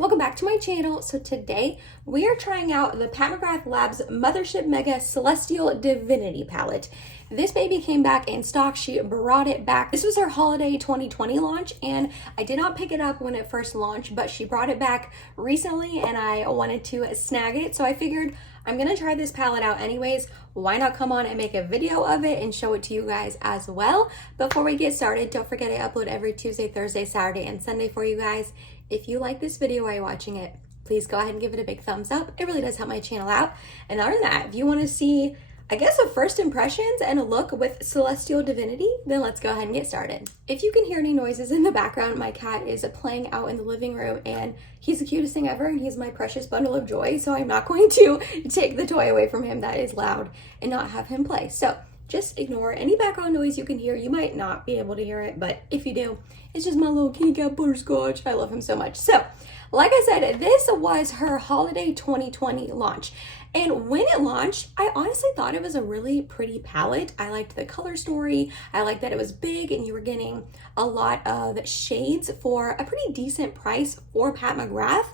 welcome back to my channel. So today we are trying out the Pat McGrath Labs Mothership Mega Celestial Divinity palette. This baby came back in stock. She brought it back. This was her holiday 2020 launch, and I did not pick it up when it first launched, but she brought it back recently and I wanted to snag it. So I figured I'm gonna try this palette out anyways. Why not come on and make a video of it and show it to you guys as well? Before we get started, don't forget I upload every Tuesday, Thursday, Saturday, and Sunday for you guys. If you like this video while you're watching it, please go ahead and give it a big thumbs up. It really does help my channel out. And other than that, if you want to see, I guess, a first impressions and a look with Celestial Divinity, then let's go ahead and get started. If you can hear any noises in the background, my cat is playing out in the living room and he's the cutest thing ever and he's my precious bundle of joy. So I'm not going to take the toy away from him that is loud and not have him play. So just ignore any background noise you can hear. You might not be able to hear it, but if you do, it's just my little kitty cat Butterscotch. I love him so much. So, like I said, this was her holiday 2020 launch. And when it launched, I honestly thought it was a really pretty palette. I liked the color story. I liked that it was big and you were getting a lot of shades for a pretty decent price for Pat McGrath.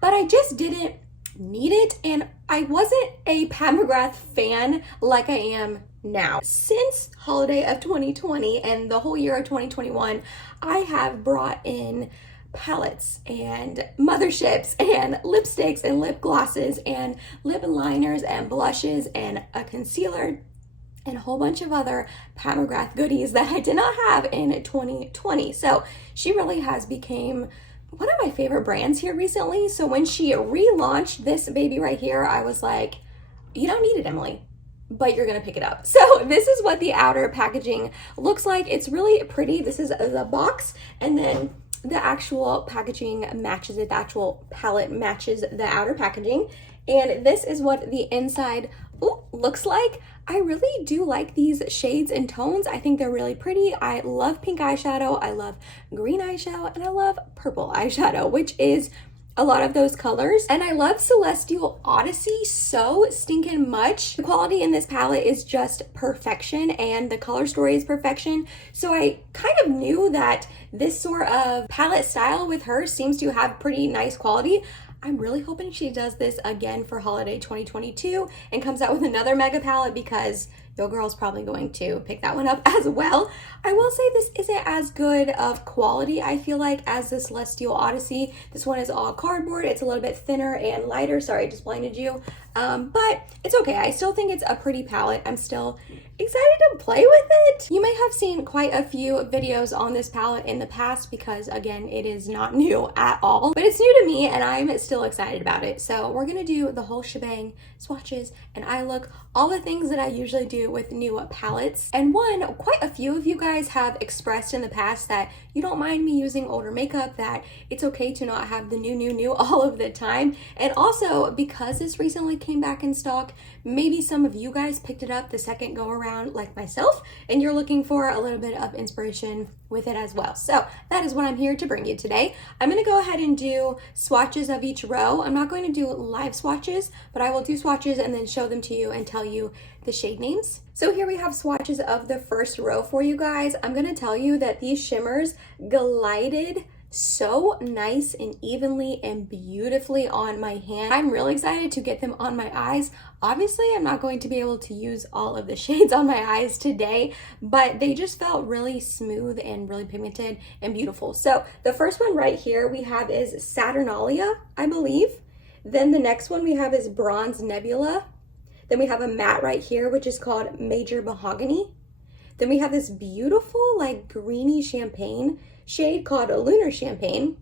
But I just didn't need it, and I wasn't a Pat McGrath fan like I am now. Since holiday of 2020 and the whole year of 2021, I have brought in palettes and motherships and lipsticks and lip glosses and lip liners and blushes and a concealer and a whole bunch of other Pat McGrath goodies that I did not have in 2020. So she really has become one of my favorite brands here recently. So when she relaunched this baby right here, I was like, you don't need it, Emily, but you're gonna pick it up. So this is what the outer packaging looks like. It's really pretty. This is the box, and then the actual packaging matches it. The actual palette matches the outer packaging. And this is what the inside looks like. I really do like these shades and tones. I think they're really pretty. I love pink eyeshadow, I love green eyeshadow, and I love purple eyeshadow, which is a lot of those colors. And I love Celestial Odyssey so stinking much. The quality in this palette is just perfection and the color story is perfection. So I kind of knew that this sort of palette style with her seems to have pretty nice quality. I'm really hoping she does this again for holiday 2022 and comes out with another mega palette, because your girl's probably going to pick that one up as well. I will say this isn't as good of quality, I feel like, as the Celestial Odyssey. This one is all cardboard. It's a little bit thinner and lighter. Sorry, I just blinded you. But it's okay. I still think it's a pretty palette. I'm still excited to play with it. You may have seen quite a few videos on this palette in the past because, again, it is not new at all, but it's new to me and I'm still excited about it. So we're gonna do the whole shebang, swatches and eye look, all the things that I usually do with new palettes. And quite a few of you guys have expressed in the past that you don't mind me using older makeup, that it's okay to not have the new all of the time. And also, because this recently came back in stock, maybe some of you guys picked it up the second go around like myself, and you're looking for a little bit of inspiration with it as well. So that is what I'm here to bring you today. I'm going to go ahead and do swatches of each row. I'm not going to do live swatches, but I will do swatches and then show them to you and tell you the shade names. So here we have swatches of the first row for you guys. I'm going to tell you that these shimmers glided so nice and evenly and beautifully on my hand. I'm really excited to get them on my eyes. Obviously, I'm not going to be able to use all of the shades on my eyes today, but they just felt really smooth and really pigmented and beautiful. So the first one right here we have is Saturnalia, I believe. Then the next one we have is Bronze Nebula. Then we have a matte right here, which is called Major Mahogany. Then we have this beautiful, like, greeny champagne shade called Lunar Champagne.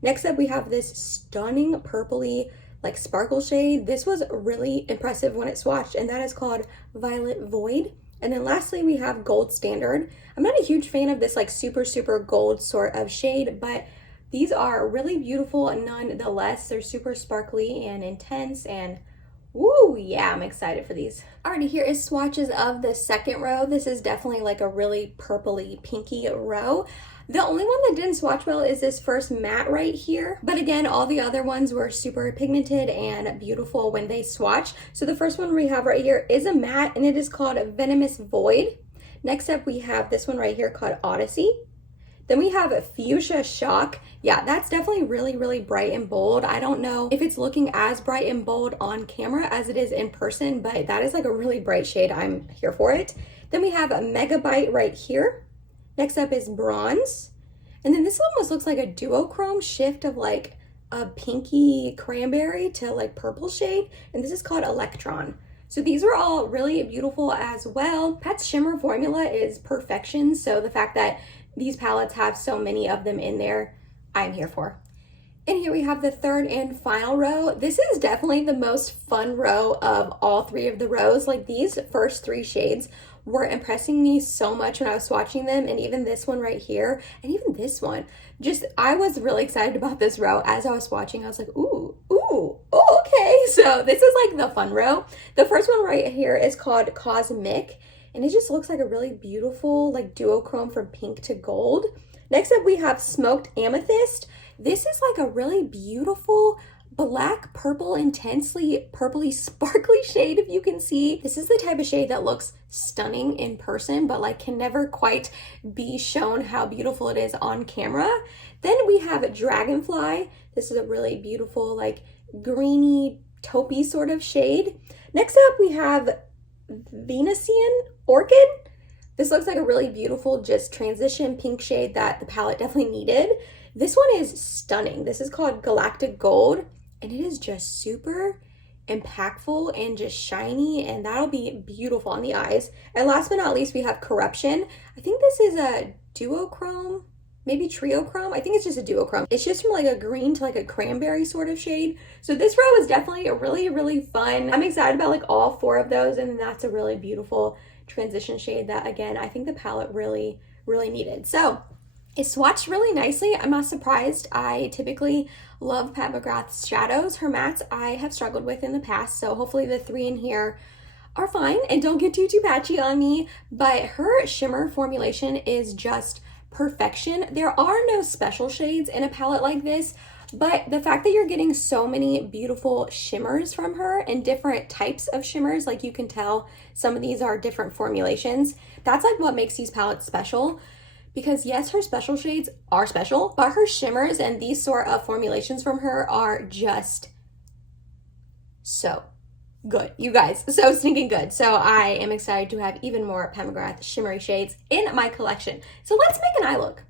Next up, we have this stunning purpley, like, sparkle shade. This was really impressive when it swatched, and that is called Violet Void. And then lastly, we have Gold Standard. I'm not a huge fan of this, like, super gold sort of shade, but these are really beautiful nonetheless. They're super sparkly and intense, and woo, yeah, I'm excited for these. Alrighty, here is swatches of the second row. This is definitely like a really purpley, pinky row. The only one that didn't swatch well is this first matte right here. But again, all the other ones were super pigmented and beautiful when they swatch. So the first one we have right here is a matte, and it is called Venomous Void. Next up, we have this one right here called Odyssey. Then we have Fuchsia Shock. Yeah, that's definitely really, really bright and bold. I don't know if it's looking as bright and bold on camera as it is in person, but that is like a really bright shade. I'm here for it. Then we have a Megabyte right here. Next up is Bronze. And then this almost looks like a duochrome shift of like a pinky cranberry to like purple shade. And this is called Electron. So these are all really beautiful as well. Pat's shimmer formula is perfection. So the fact that these palettes have so many of them in there, I'm here for. And here we have the third and final row. This is definitely the most fun row of all three of the rows. Like these first three shades were impressing me so much when I was swatching them, and even this one right here, and even this one. I was really excited about this row as I was swatching. I was like, ooh, okay. So this is like the fun row. The first one right here is called Cosmic, and it just looks like a really beautiful like duochrome from pink to gold. Next up we have Smoked Amethyst. This is like a really beautiful black purple, intensely purpley sparkly shade, if you can see. This is the type of shade that looks stunning in person, but like can never quite be shown how beautiful it is on camera. Then we have Dragonfly. This is a really beautiful like greeny taupey sort of shade. Next up we have Venusian Orchid. This looks like a really beautiful just transition pink shade that the palette definitely needed. This one is stunning. This is called Galactic Gold, and it is just super impactful and just shiny, and that'll be beautiful on the eyes. And last but not least, we have Corruption. I think this is a duochrome, maybe triochrome. I think it's just a duochrome. It's just from like a green to like a cranberry sort of shade. So this row is definitely really, really fun. I'm excited about like all four of those, and that's a really beautiful transition shade that, again, I think the palette really, really needed. So it swatched really nicely. I'm not surprised. I typically love Pat McGrath's shadows. Her mattes I have struggled with in the past, so hopefully the three in here are fine and don't get too patchy on me. But her shimmer formulation is just perfection. There are no special shades in a palette like this, but the fact that you're getting so many beautiful shimmers from her and different types of shimmers, like you can tell some of these are different formulations, that's like what makes these palettes special. Because yes, her special shades are special, but her shimmers and these sort of formulations from her are just so good. You guys, so stinking good. So I am excited to have even more Pat McGrath shimmery shades in my collection. So let's make an eye look.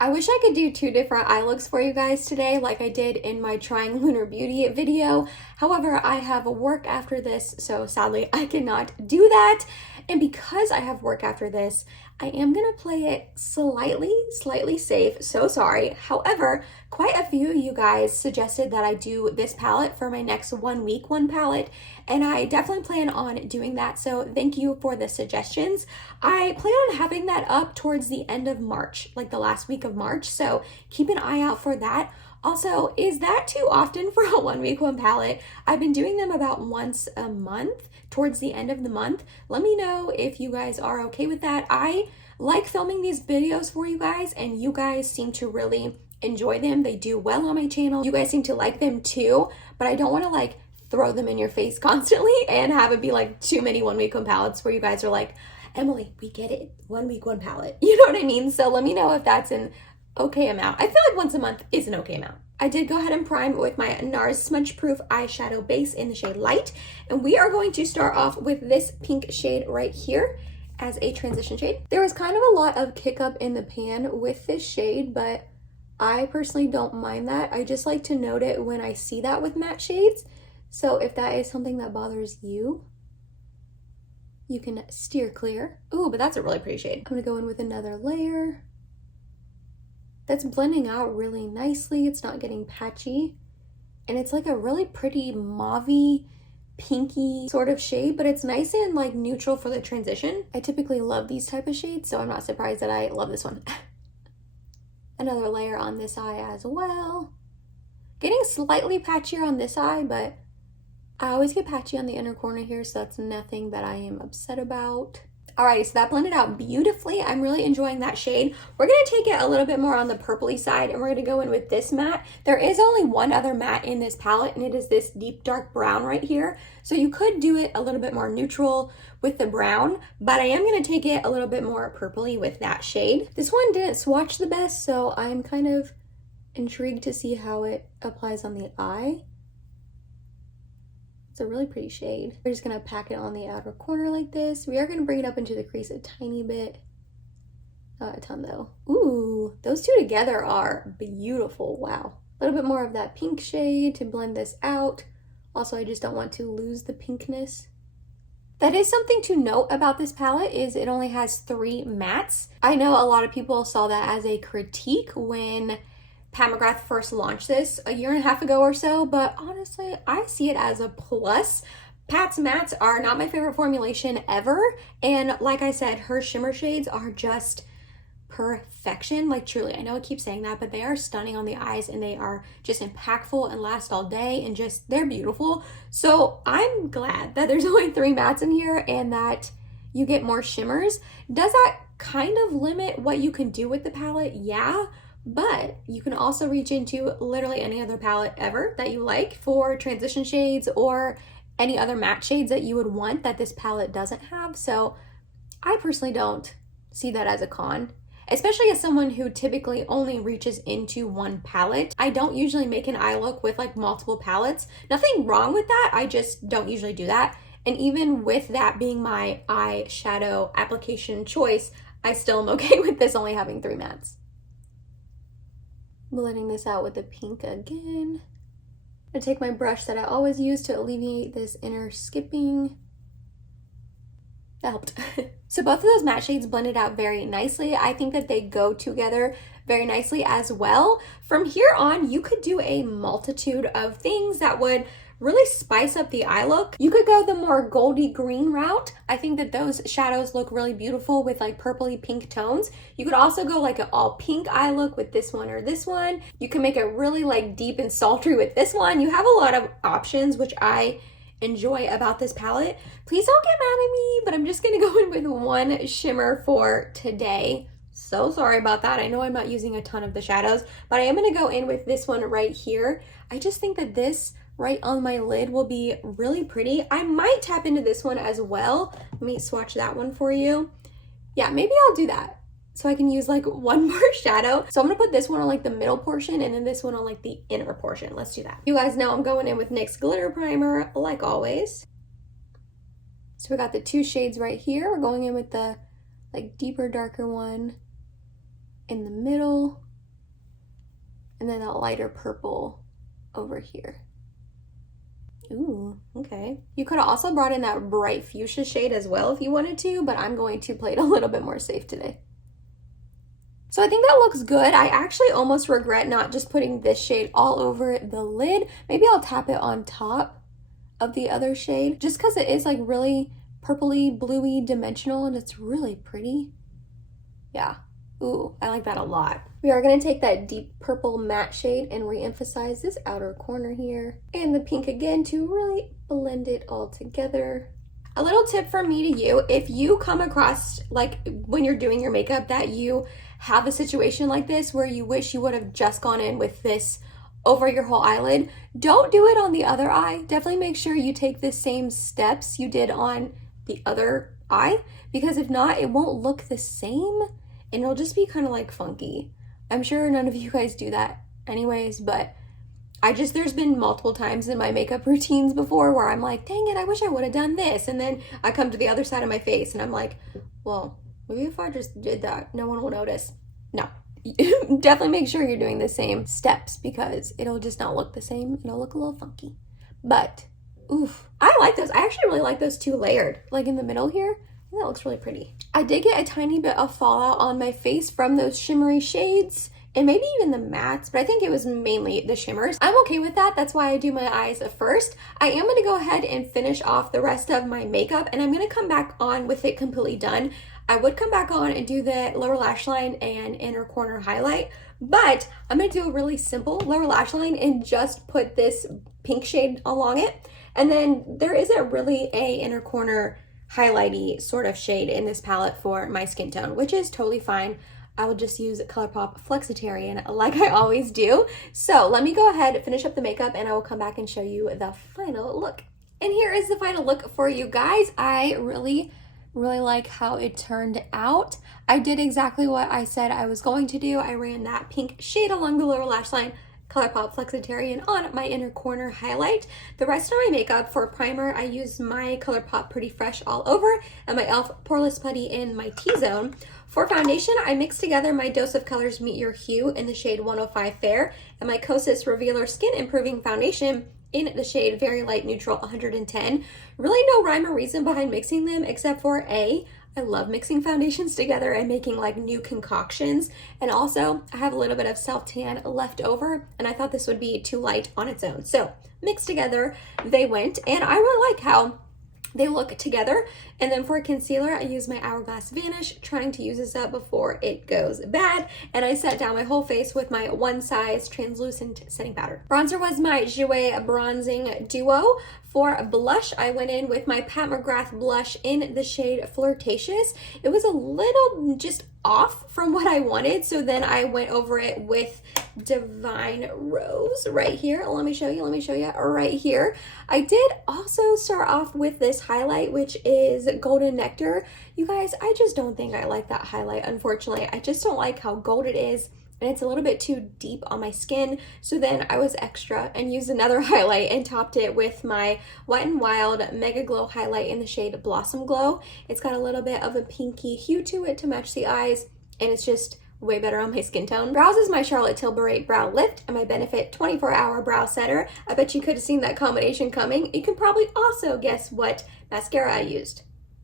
I wish I could do two different eye looks for you guys today like I did in my Trying Lunar Beauty video. However, I have work after this, so sadly I cannot do that. And because I have work after this, I am gonna play it slightly safe, so sorry. However, quite a few of you guys suggested that I do this palette for my next 1 week one palette, and I definitely plan on doing that, so thank you for the suggestions. I plan on having that up towards the end of March, like the last week of March, so keep an eye out for that. Also, is that too often for a 1 week one palette? I've been doing them about once a month towards the end of the month. Let me know if you guys are okay with that. I like filming these videos for you guys, and you guys seem to really enjoy them. They do well on my channel. You guys seem to like them too, but I don't want to like throw them in your face constantly and have it be like too many 1 week one palettes where you guys are like, Emily, we get it, 1 week one palette. You know what I mean? So let me know if that's an okay amount. I feel like once a month is an okay amount. I did go ahead and prime with my NARS Smudge Proof Eyeshadow Base in the shade Light. And we are going to start off with this pink shade right here as a transition shade. There was kind of a lot of kick up in the pan with this shade, but I personally don't mind that. I just like to note it when I see that with matte shades. So if that is something that bothers you, you can steer clear. Ooh, but that's a really pretty shade. I'm gonna go in with another layer. That's blending out really nicely. It's not getting patchy. And it's like a really pretty mauve-y, pinky sort of shade, but it's nice and like neutral for the transition. I typically love these type of shades, so I'm not surprised that I love this one. Another layer on this eye as well. Getting slightly patchier on this eye, but I always get patchy on the inner corner here, so that's nothing that I am upset about. Alrighty, so that blended out beautifully. I'm really enjoying that shade. We're going to take it a little bit more on the purpley side, and we're going to go in with this matte. There is only one other matte in this palette, and it is this deep dark brown right here. So you could do it a little bit more neutral with the brown, but I am going to take it a little bit more purpley with that shade. This one didn't swatch the best, so I'm kind of intrigued to see how it applies on the eye. It's a really pretty shade. We're just gonna pack it on the outer corner like this. We are gonna bring it up into the crease a tiny bit. Not a ton though. Ooh, those two together are beautiful. Wow. A little bit more of that pink shade to blend this out. Also, I just don't want to lose the pinkness. That is something to note about this palette, is it only has 3 mattes. I know a lot of people saw that as a critique when Pat McGrath first launched this a year and a half ago or so, but honestly, I see it as a plus. Pat's mattes are not my favorite formulation ever, and like I said, her shimmer shades are just perfection. Like truly, I know I keep saying that, but they are stunning on the eyes, and they are just impactful and last all day, and just, they're beautiful. So I'm glad that there's only 3 mattes in here and that you get more shimmers. Does that kind of limit what you can do with the palette? Yeah. But you can also reach into literally any other palette ever that you like for transition shades or any other matte shades that you would want that this palette doesn't have. So I personally don't see that as a con, especially as someone who typically only reaches into one palette. I don't usually make an eye look with like multiple palettes. Nothing wrong with that. I just don't usually do that. And even with that being my eyeshadow application choice, I still am okay with this only having 3 mattes. Blending this out with the pink again. I take my brush that I always use to alleviate this inner skipping. That helped. So both of those matte shades blended out very nicely. I think that they go together very nicely as well. From here on, you could do a multitude of things that would really spice up the eye look. You could go the more goldy green route. I think that those shadows look really beautiful with like purpley pink tones. You could also go like an all pink eye look with this one or this one. You can make it really like deep and sultry with this one. You have a lot of options, which I enjoy about this palette. Please don't get mad at me, but I'm just gonna go in with one shimmer for today. So sorry about that. I know I'm not using a ton of the shadows, but I am gonna go in with this one right here. I just think that this right on my lid will be really pretty. I might tap into this one as well. Let me swatch that one for you. Yeah, maybe I'll do that so I can use like one more shadow. So I'm gonna put this one on like the middle portion and then this one on like the inner portion. Let's do that. You guys know I'm going in with NYX glitter primer like always. So we got the 2 shades right here. We're going in with the like deeper, darker one in the middle, and then a lighter purple over here. Ooh, okay. You could have also brought in that bright fuchsia shade as well if you wanted to, but I'm going to play it a little bit more safe today. So I think that looks good. I actually almost regret not just putting this shade all over the lid. Maybe I'll tap it on top of the other shade just because it is like really purpley, bluey, dimensional, and it's really pretty. Yeah. Ooh, I like that a lot. We are going to take that deep purple matte shade and re-emphasize this outer corner here. And the pink again to really blend it all together. A little tip from me to you, if you come across, like when you're doing your makeup, that you have a situation like this where you wish you would have just gone in with this over your whole eyelid, don't do it on the other eye. Definitely make sure you take the same steps you did on the other eye, because if not, it won't look the same and it'll just be kind of like funky. I'm sure none of you guys do that anyways, but there's been multiple times in my makeup routines before where I'm like, dang it, I wish I would have done this. And then I come to the other side of my face and I'm like, well, maybe if I just did that, no one will notice. No, definitely make sure you're doing the same steps because it'll just not look the same. It'll look a little funky. But, oof, I like those. I actually really like those 2 layered, like in the middle here. That looks really pretty. I did get a tiny bit of fallout on my face from those shimmery shades and maybe even the mattes, but I think it was mainly the shimmers. I'm okay with that. That's why I do my eyes first. I am going to go ahead and finish off the rest of my makeup, and I'm going to come back on with it completely done. I would come back on and do the lower lash line and inner corner highlight, but I'm going to do a really simple lower lash line and just put this pink shade along it. And then there isn't really a inner corner highlighty sort of shade in this palette for my skin tone, which is totally fine. I will just use ColourPop Flexitarian like I always do. So let me go ahead, finish up the makeup, and I will come back and show you the final look. And here is the final look for you guys. I really like how it turned out. I did exactly what I said I was going to do. I ran that pink shade along the lower lash line, ColourPop Flexitarian on my inner corner highlight. The rest of my makeup, for primer, I used my ColourPop Pretty Fresh All Over and my e.l.f. Poreless Putty in my T-Zone. For foundation, I mixed together my Dose of Colors Meet Your Hue in the shade 105 Fair and my Kosas Revealer Skin Improving Foundation in the shade Very Light Neutral 110. Really no rhyme or reason behind mixing them except for I love mixing foundations together and making like new concoctions. And also I have a little bit of self-tan left over and I thought this would be too light on its own. So mixed together they went, and I really like how they look together. And then for concealer, I use my Hourglass Vanish, trying to use this up before it goes bad. And I set down my whole face with my One Size translucent setting powder. Bronzer was my Jouer Bronzing Duo. For blush, I went in with my Pat McGrath blush in the shade Flirtatious. It was a little just off from what I wanted, so then I went over it with Divine Rose right here. Let me show you right here. I did also start off with this highlight, which is Golden Nectar. You guys, I just don't think I like that highlight, unfortunately. I just don't like how gold it is, and it's a little bit too deep on my skin. So then I was extra and used another highlight and topped it with my Wet n Wild Mega Glow highlight in the shade Blossom Glow. It's got a little bit of a pinky hue to it to match the eyes, and it's just way better on my skin tone. Brows is my Charlotte Tilbury Brow Lift and my Benefit 24-Hour Brow Setter. I bet you could have seen that combination coming. You can probably also guess what mascara I used.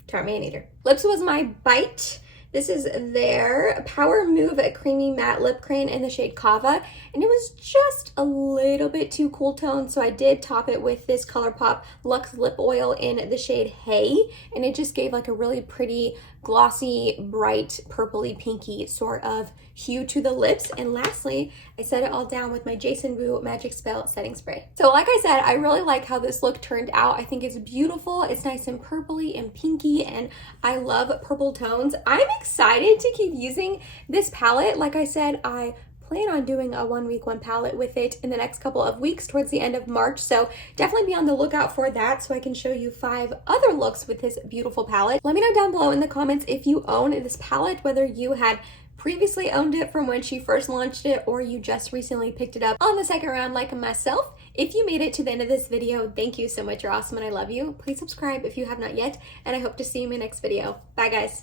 Charmanator. Lips was my Bite. This is their Power Move Creamy Matte Lip Crayon in the shade Kava, and it was just a little bit too cool tone, so I did top it with this ColourPop Luxe Lip Oil in the shade Hey, and it just gave like a really pretty, glossy, bright, purpley, pinky sort of hue to the lips. And lastly, I set it all down with my Jason Wu Magic Spell Setting Spray. So like I said, I really like how this look turned out. I think it's beautiful. It's nice and purpley and pinky, and I love purple tones. I'm excited to keep using this palette. Like I said, I plan on doing a 1 week 1 palette with it in the next couple of weeks towards the end of March, so definitely be on the lookout for that so I can show you 5 other looks with this beautiful palette. Let me know down below in the comments if you own this palette, whether you had previously owned it from when she first launched it or you just recently picked it up on the second round like myself. If you made it to the end of this video, thank you so much. You're awesome and I love you. Please subscribe if you have not yet, and I hope to see you in my next video. Bye guys.